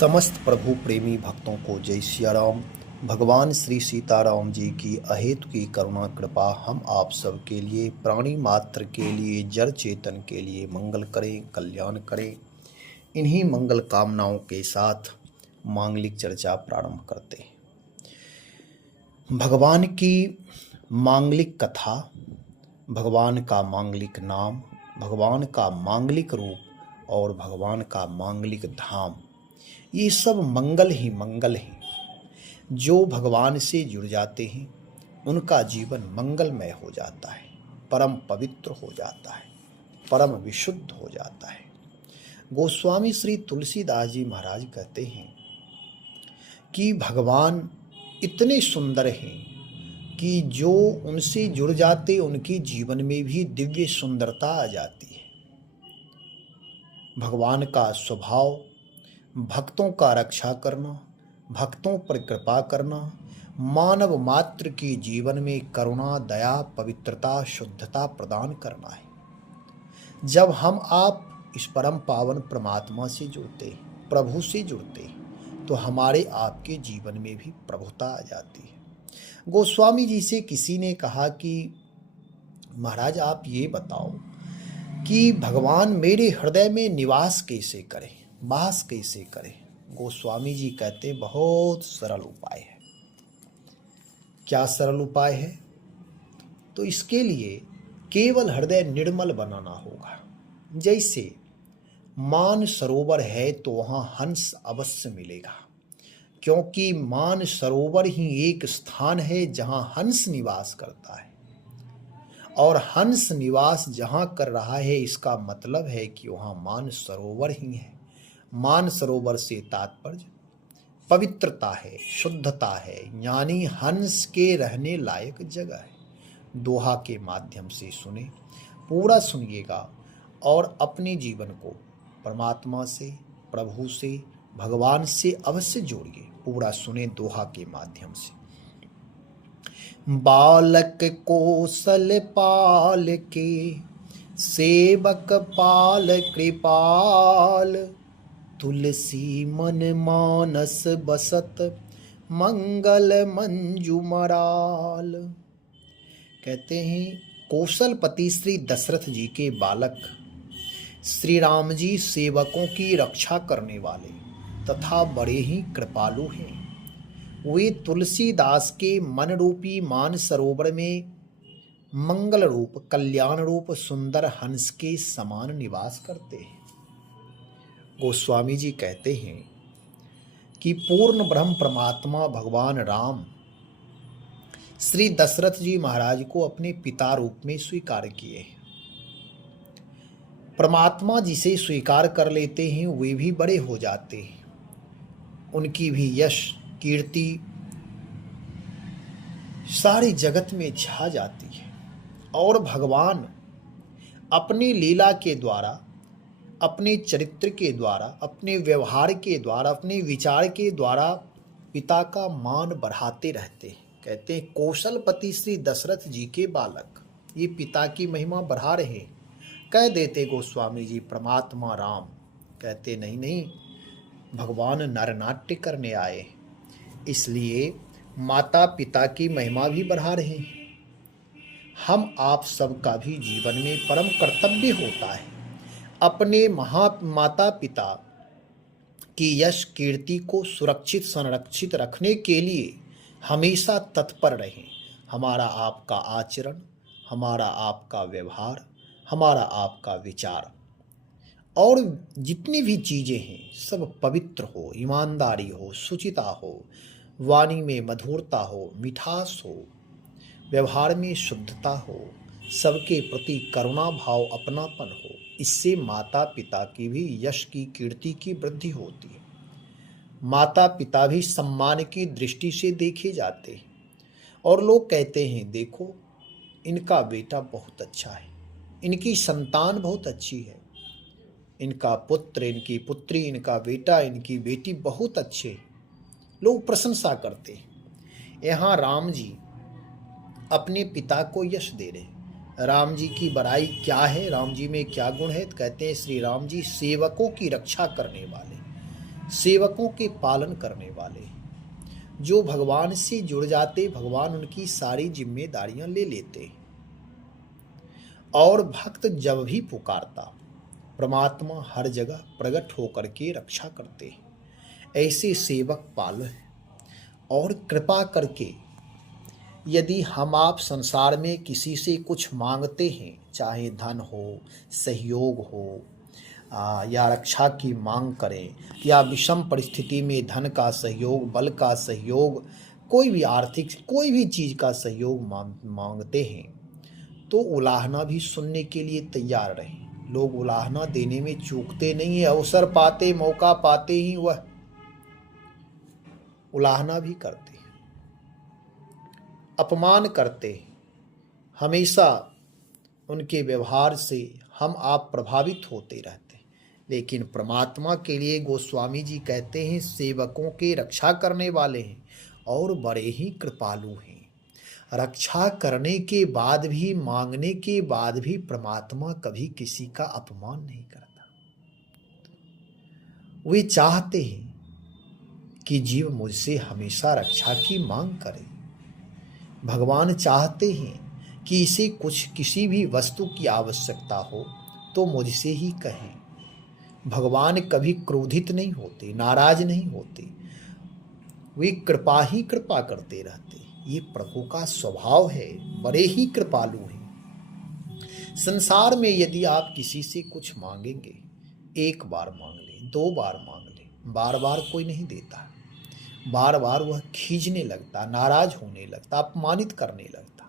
समस्त प्रभु प्रेमी भक्तों को जय सिया राम। भगवान श्री सीताराम जी की अहेतु की करुणा कृपा हम आप सब के लिए, प्राणी मात्र के लिए, जड़ चेतन के लिए मंगल करें, कल्याण करें। इन्हीं मंगल कामनाओं के साथ मांगलिक चर्चा प्रारंभ करते हैं। भगवान की मांगलिक कथा, भगवान का मांगलिक नाम, भगवान का मांगलिक रूप और भगवान का मांगलिक धाम, ये सब मंगल ही मंगल हैं। जो भगवान से जुड़ जाते हैं उनका जीवन मंगलमय हो जाता है, परम पवित्र हो जाता है, परम विशुद्ध हो जाता है। गोस्वामी श्री तुलसीदास जी महाराज कहते हैं कि भगवान इतने सुंदर हैं कि जो उनसे जुड़ जाते उनके जीवन में भी दिव्य सुंदरता आ जाती है। भगवान का स्वभाव भक्तों का रक्षा करना, भक्तों पर कृपा करना, मानव मात्र के जीवन में करुणा, दया, पवित्रता, शुद्धता प्रदान करना है। जब हम आप इस परम पावन परमात्मा से जुड़ते, प्रभु से जुड़ते, तो हमारे आपके जीवन में भी प्रभुता आ जाती है। गोस्वामी जी से किसी ने कहा कि महाराज आप ये बताओ कि भगवान मेरे हृदय में निवास कैसे करें, वास कैसे करें। गोस्वामी जी कहते बहुत सरल उपाय है। क्या सरल उपाय है? तो इसके लिए केवल हृदय निर्मल बनाना होगा। जैसे मान सरोवर है तो वहाँ हंस अवश्य मिलेगा, क्योंकि मान सरोवर ही एक स्थान है जहाँ हंस निवास करता है। और हंस निवास जहाँ कर रहा है इसका मतलब है कि वहाँ मान सरोवर ही है। मान सरोवर से तात्पर्य पवित्रता है, शुद्धता है, यानी हंस के रहने लायक जगह है। दोहा के माध्यम से सुने, पूरा सुनिएगा और अपने जीवन को परमात्मा से, प्रभु से, भगवान से अवश्य जोड़िए। पूरा सुने दोहा के माध्यम से। बालक कौशल पाल के, सेवक पाल कृपाल, तुलसी मन मानस बसत, मंगल मंजुमराल। कहते हैं कौशलपति श्री दशरथ जी के बालक श्री राम जी सेवकों की रक्षा करने वाले तथा बड़े ही कृपालु हैं। वे तुलसीदास के मन रूपी मान सरोवर में मंगल रूप, कल्याण रूप सुंदर हंस के समान निवास करते हैं। गोस्वामी जी कहते हैं कि पूर्ण ब्रह्म परमात्मा भगवान राम श्री दशरथ जी महाराज को अपने पिता रूप में स्वीकार किए हैं। परमात्मा जिसे स्वीकार कर लेते हैं वे भी बड़े हो जाते हैं, उनकी भी यश कीर्ति सारी जगत में छा जाती है। और भगवान अपनी लीला के द्वारा, अपने चरित्र के द्वारा, अपने व्यवहार के द्वारा, अपने विचार के द्वारा पिता का मान बढ़ाते रहते हैं। कहते हैं कौशलपति श्री दशरथ जी के बालक ये पिता की महिमा बढ़ा रहे हैं। कह देते गोस्वामी जी परमात्मा राम, कहते नहीं नहीं, भगवान नरनाट्य करने आए, इसलिए माता पिता की महिमा भी बढ़ा रहे हैं। हम आप सबका भी जीवन में परम कर्तव्य होता है अपने माता पिता की यश कीर्ति को सुरक्षित संरक्षित रखने के लिए हमेशा तत्पर रहें। हमारा आपका आचरण, हमारा आपका व्यवहार, हमारा आपका विचार और जितनी भी चीज़ें हैं सब पवित्र हो, ईमानदारी हो, शुचिता हो, वाणी में मधुरता हो, मिठास हो, व्यवहार में शुद्धता हो, सबके प्रति करुणा भाव, अपनापन हो। इससे माता पिता की भी यश की कीर्ति की वृद्धि होती है। माता पिता भी सम्मान की दृष्टि से देखे जाते हैं और लोग कहते हैं देखो इनका बेटा बहुत अच्छा है, इनकी संतान बहुत अच्छी है, इनका पुत्र, इनकी पुत्री, इनका बेटा, इनकी बेटी बहुत अच्छे, लोग प्रशंसा करते हैं। यहाँ राम जी अपने पिता को यश दे रहे। राम जी की बड़ाई क्या है, राम जी में क्या गुण है? कहते हैं श्री राम जी सेवकों की रक्षा करने वाले, सेवकों के पालन करने वाले, जो भगवान से जुड़ जाते, भगवान उनकी सारी जिम्मेदारियां ले लेते। और भक्त जब भी पुकारता, परमात्मा हर जगह प्रकट होकर के रक्षा करते। ऐसे सेवक पाल हैं। और कृपा करके यदि हम आप संसार में किसी से कुछ मांगते हैं, चाहे धन हो, सहयोग हो, या रक्षा की मांग करें, या विषम परिस्थिति में धन का सहयोग, बल का सहयोग, कोई भी आर्थिक कोई भी चीज़ का सहयोग मांगते हैं, तो उलाहना भी सुनने के लिए तैयार रहें। लोग उलाहना देने में चूकते नहीं है। अवसर पाते, मौका पाते ही वह उलाहना भी करते हैं, अपमान करते हैं। हमेशा उनके व्यवहार से हम आप प्रभावित होते रहते हैं। लेकिन परमात्मा के लिए गोस्वामी जी कहते हैं, सेवकों के रक्षा करने वाले हैं और बड़े ही कृपालु हैं। रक्षा करने के बाद भी, मांगने के बाद भी परमात्मा कभी किसी का अपमान नहीं करता। वे चाहते हैं कि जीव मुझसे हमेशा रक्षा की मांग करे। भगवान चाहते हैं कि इसे कुछ किसी भी वस्तु की आवश्यकता हो तो मुझसे ही कहें। भगवान कभी क्रोधित नहीं होते, नाराज नहीं होते। वे कृपा ही कृपा करते रहते। ये प्रभु का स्वभाव है, बड़े ही कृपालु हैं। संसार में यदि आप किसी से कुछ मांगेंगे, एक बार मांग लें, दो बार मांग लें, बार बार कोई नहीं देता। बार बार वह खींचने लगता, नाराज होने लगता, अपमानित करने लगता।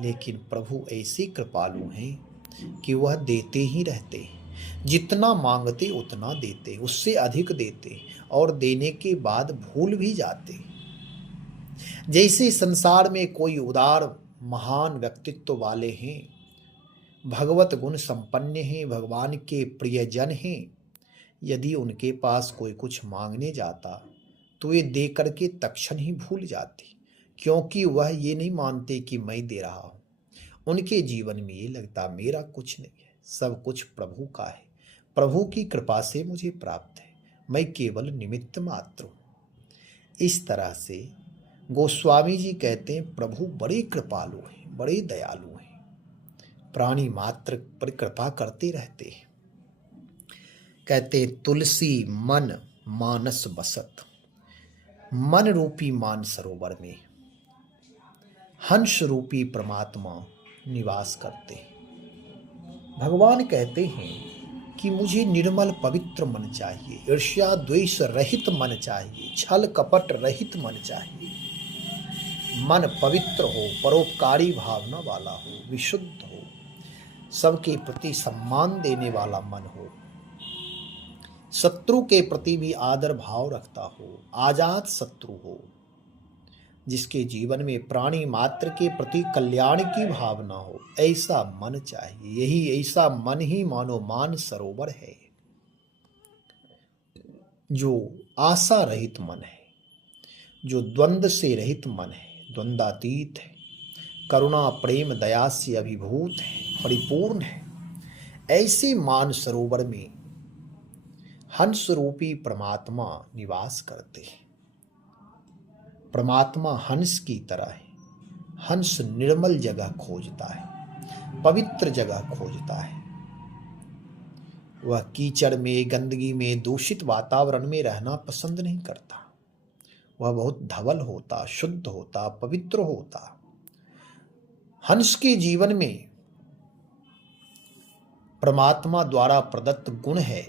लेकिन प्रभु ऐसे कृपालु हैं कि वह देते ही रहते हैं। जितना मांगते उतना देते, उससे अधिक देते, और देने के बाद भूल भी जाते। जैसे संसार में कोई उदार महान व्यक्तित्व वाले हैं, भगवत गुण संपन्न हैं, भगवान के प्रियजन हैं, यदि उनके पास कोई कुछ मांगने जाता तो ये दे करके तक्षण ही भूल जाते, क्योंकि वह ये नहीं मानते कि मैं दे रहा हूँ। उनके जीवन में ये लगता मेरा कुछ नहीं है, सब कुछ प्रभु का है, प्रभु की कृपा से मुझे प्राप्त है, मैं केवल निमित्त मात्र हूँ। इस तरह से गोस्वामी जी कहते हैं प्रभु बड़े कृपालु हैं, बड़े दयालु हैं, प्राणी मात्र पर कृपा करते रहते हैं। कहते तुलसी मन मानस बसत, मन रूपी मान सरोवर में हंस रूपी परमात्मा निवास करते हैं। भगवान कहते हैं कि मुझे निर्मल पवित्र मन चाहिए, ईर्ष्या द्वेष रहित मन चाहिए, छल कपट रहित मन चाहिए। मन पवित्र हो, परोपकारी भावना वाला हो, विशुद्ध हो, सबके प्रति सम्मान देने वाला मन हो, शत्रु के प्रति भी आदर भाव रखता हो, आजाद शत्रु हो, जिसके जीवन में प्राणी मात्र के प्रति कल्याण की भावना हो, ऐसा मन चाहिए। यही ऐसा मन ही मानो मान सरोवर है, जो आशा रहित मन है, जो द्वंद्व से रहित मन है, द्वंद्वातीत है, करुणा प्रेम दया से अभिभूत है, परिपूर्ण है। ऐसे मान सरोवर में हंस रूपी परमात्मा निवास करते हैं। परमात्मा हंस की तरह है। हंस निर्मल जगह खोजता है, पवित्र जगह खोजता है। वह कीचड़ में, गंदगी में, दूषित वातावरण में रहना पसंद नहीं करता। वह बहुत धवल होता, शुद्ध होता, पवित्र होता। हंस के जीवन में परमात्मा द्वारा प्रदत्त गुण है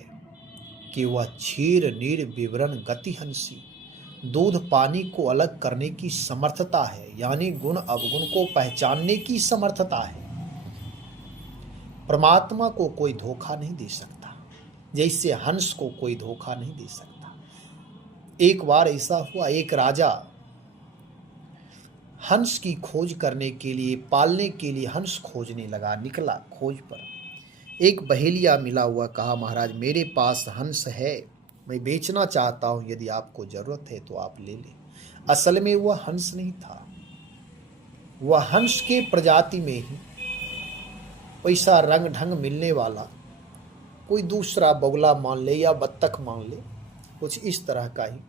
कि वह क्षीर नीर विवरण गति हंसी, दूध पानी को अलग करने की समर्थता है, यानी गुण अवगुण को पहचानने की समर्थता है। परमात्मा को कोई धोखा नहीं दे सकता, जैसे हंस को कोई धोखा नहीं दे सकता। एक बार ऐसा हुआ, एक राजा हंस की खोज करने के लिए, पालने के लिए हंस खोजने लगा, निकला खोज पर। एक बहेलिया मिला हुआ, कहा महाराज मेरे पास हंस है, मैं बेचना चाहता हूं, यदि आपको जरूरत है तो आप ले लें। असल में वह हंस नहीं था, वह हंस के प्रजाति में ही वैसा रंग ढंग मिलने वाला कोई दूसरा बगुला मान ले या बत्तख मान ले, कुछ इस तरह का ही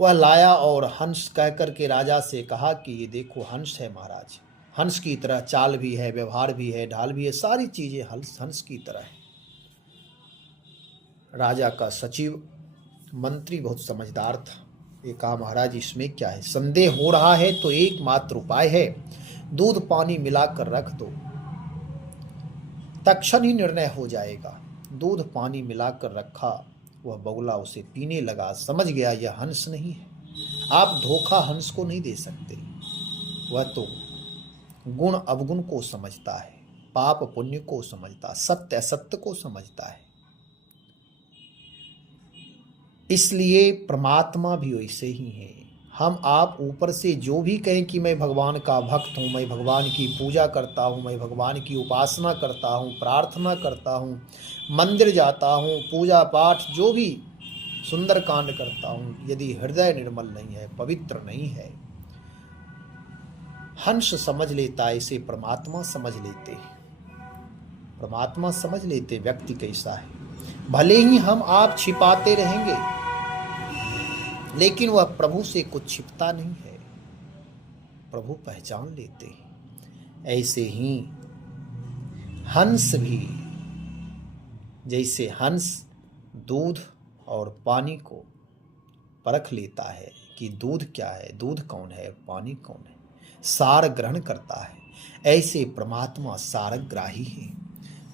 वह लाया और हंस कहकर के राजा से कहा कि ये देखो हंस है महाराज, हंस की तरह चाल भी है, व्यवहार भी है, ढाल भी है, सारी चीजें हंस की तरह है। राजा का सचिव मंत्री बहुत समझदार था। ये कहा महाराज इसमें क्या है, संदेह हो रहा है तो एकमात्र उपाय है, दूध पानी मिलाकर रख दो, तत्क्षण ही निर्णय हो जाएगा। दूध पानी मिलाकर रखा, वह बगुला उसे पीने लगा। समझ गया यह हंस नहीं है, आप धोखा हंस को नहीं दे सकते, वह तो गुण अवगुण को समझता है, पाप पुण्य को समझता, सत्य असत्य को समझता है। इसलिए परमात्मा भी वैसे ही है। हम आप ऊपर से जो भी कहें कि मैं भगवान का भक्त हूँ, मैं भगवान की पूजा करता हूँ, मैं भगवान की उपासना करता हूँ, प्रार्थना करता हूँ, मंदिर जाता हूँ, पूजा पाठ जो भी सुंदर कांड करता हूँ, यदि हृदय निर्मल नहीं है, पवित्र नहीं है, हंस समझ लेता है, इसे परमात्मा समझ लेते, परमात्मा समझ लेते व्यक्ति कैसा है। भले ही हम आप छिपाते रहेंगे, लेकिन वह प्रभु से कुछ छिपता नहीं है, प्रभु पहचान लेते हैं। ऐसे ही हंस भी, जैसे हंस दूध और पानी को परख लेता है कि दूध क्या है, दूध कौन है, पानी कौन है, सार ग्रहण करता है, ऐसे परमात्मा सारग्राही है।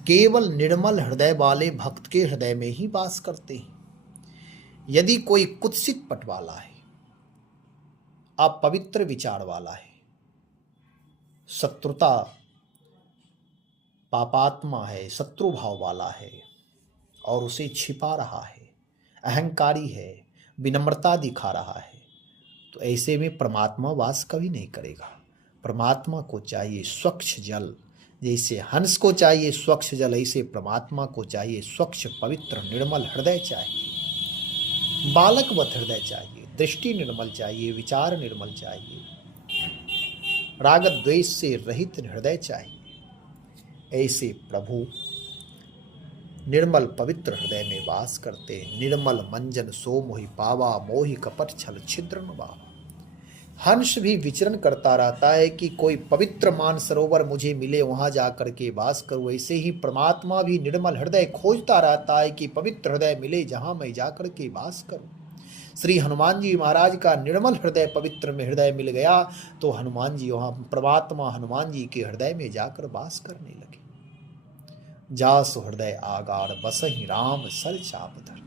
केवल निर्मल हृदय वाले भक्त के हृदय में ही वास करते हैं। यदि कोई कुत्सित पट वाला है, अपवित्र विचार वाला है, शत्रुता पापात्मा है, शत्रु भाव वाला है और उसे छिपा रहा है, अहंकारी है, विनम्रता दिखा रहा है, तो ऐसे में परमात्मा वास कभी नहीं करेगा। परमात्मा को चाहिए स्वच्छ जल, जैसे हंस को चाहिए स्वच्छ जल, ऐसे परमात्मा को चाहिए स्वच्छ पवित्र निर्मल हृदय चाहिए, बालकवत हृदय चाहिए, दृष्टि निर्मल चाहिए, विचार निर्मल चाहिए, राग द्वेष से रहित हृदय चाहिए। ऐसे प्रभु निर्मल पवित्र हृदय में वास करते हैं। निर्मल मंजन सो मोहि पावा, मोहि कपट छल छिद्र न बावा। हंस भी विचरण करता रहता है कि कोई पवित्र मान सरोवर मुझे मिले, वहां जाकर के वास करूं। ऐसे ही परमात्मा भी निर्मल हृदय खोजता रहता है कि पवित्र हृदय मिले जहां मैं जाकर के वास करूं। श्री हनुमान जी महाराज का निर्मल हृदय पवित्र में हृदय मिल गया तो हनुमान जी वहां परमात्मा हनुमान जी के हृदय में जाकर वास करने लगे। जासु हृदय आगार बसहि राम सर चाप धर।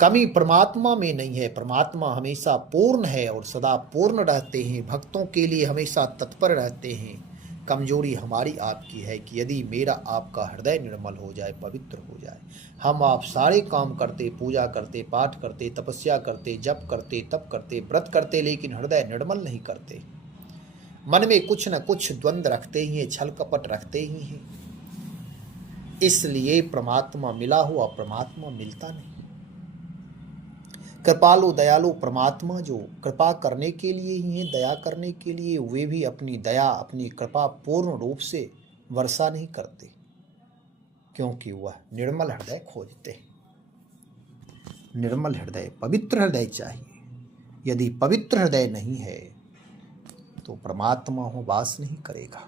कमी परमात्मा में नहीं है, परमात्मा हमेशा पूर्ण है और सदा पूर्ण रहते हैं, भक्तों के लिए हमेशा तत्पर रहते हैं। कमजोरी हमारी आपकी है कि यदि मेरा आपका हृदय निर्मल हो जाए, पवित्र हो जाए, हम आप सारे काम करते, पूजा करते, पाठ करते, तपस्या करते, जप करते, तप करते, व्रत करते, लेकिन हृदय निर्मल नहीं करते, मन में कुछ न कुछ द्वंद्व रखते ही हैं, छल कपट रखते ही हैं। इसलिए परमात्मा मिला हुआ परमात्मा मिलता नहीं। कृपालु दयालु परमात्मा जो कृपा करने के लिए ही है, दया करने के लिए, वे भी अपनी दया अपनी कृपा पूर्ण रूप से वर्षा नहीं करते, क्योंकि वह निर्मल हृदय खोजते हैं। निर्मल हृदय, पवित्र हृदय चाहिए। यदि पवित्र हृदय नहीं है तो परमात्मा हो वास नहीं करेगा।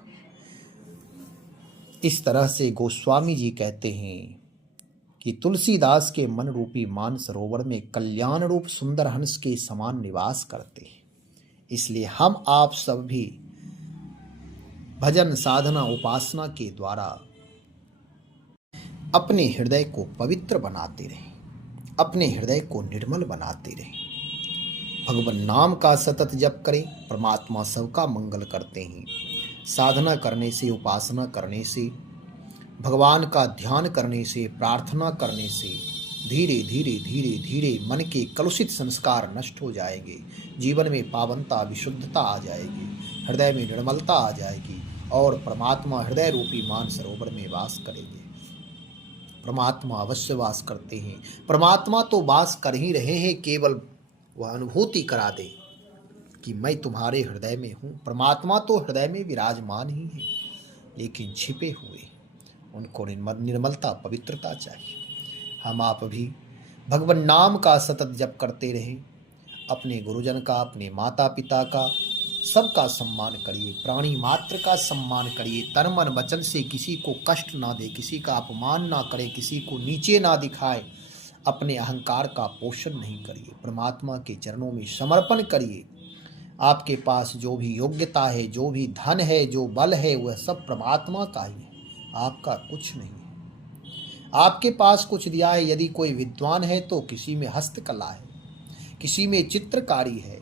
इस तरह से गोस्वामी जी कहते हैं कि तुलसीदास के मन रूपी मान सरोवर में कल्याण रूप सुंदर हंस के समान निवास करते हैं। इसलिए हम आप सब भी भजन साधना उपासना के द्वारा अपने हृदय को पवित्र बनाते रहें, अपने हृदय को निर्मल बनाते रहें। भगवान नाम का सतत जप करें, परमात्मा सबका मंगल करते हैं। साधना करने से, उपासना करने से, भगवान का ध्यान करने से, प्रार्थना करने से धीरे धीरे धीरे धीरे मन के कलुषित संस्कार नष्ट हो जाएंगे, जीवन में पावनता विशुद्धता आ जाएगी, हृदय में निर्मलता आ जाएगी और परमात्मा हृदय रूपी मान सरोवर में वास करेंगे। परमात्मा अवश्य वास करते हैं। परमात्मा तो वास कर ही रहे हैं, केवल वह अनुभूति करा दे कि मैं तुम्हारे हृदय में हूँ। परमात्मा तो हृदय में विराजमान ही है, लेकिन छिपे हुए, उनको निर्मलता पवित्रता चाहिए। हम आप भी भगवान नाम का सतत जप करते रहें। अपने गुरुजन का, अपने माता पिता का, सबका सम्मान करिए, प्राणी मात्र का सम्मान करिए, तन मन वचन से किसी को कष्ट ना दे, किसी का अपमान ना करे, किसी को नीचे ना दिखाए, अपने अहंकार का पोषण नहीं करिए, परमात्मा के चरणों में समर्पण करिए। आपके पास जो भी योग्यता है, जो भी धन है, जो बल है, वह सब परमात्मा का ही है, आपका कुछ नहीं है। आपके पास कुछ दिया है, यदि कोई विद्वान है तो किसी में हस्तकला है, किसी में चित्रकारी है,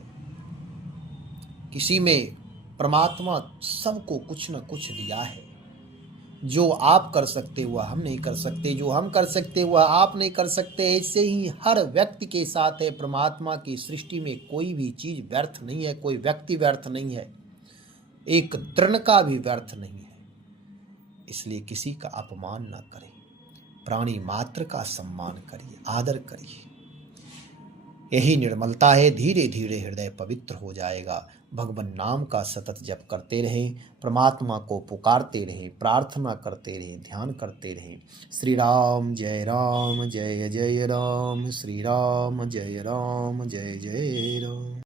किसी में परमात्मा सबको कुछ न कुछ दिया है। जो आप कर सकते वह हम नहीं कर सकते, जो हम कर सकते वह आप नहीं कर सकते। ऐसे ही हर व्यक्ति के साथ है। परमात्मा की सृष्टि में कोई भी चीज व्यर्थ नहीं है, कोई व्यक्ति व्यर्थ नहीं है, एक तृण का भी व्यर्थ नहीं है। इसलिए किसी का अपमान न करें, प्राणी मात्र का सम्मान करिए, आदर करिए। यही निर्मलता है। धीरे धीरे हृदय पवित्र हो जाएगा। भगवान नाम का सतत जप करते रहें, परमात्मा को पुकारते रहें, प्रार्थना करते रहें, ध्यान करते रहें। श्री राम जय राम, जय जय राम, श्री राम जय राम, जय जय राम।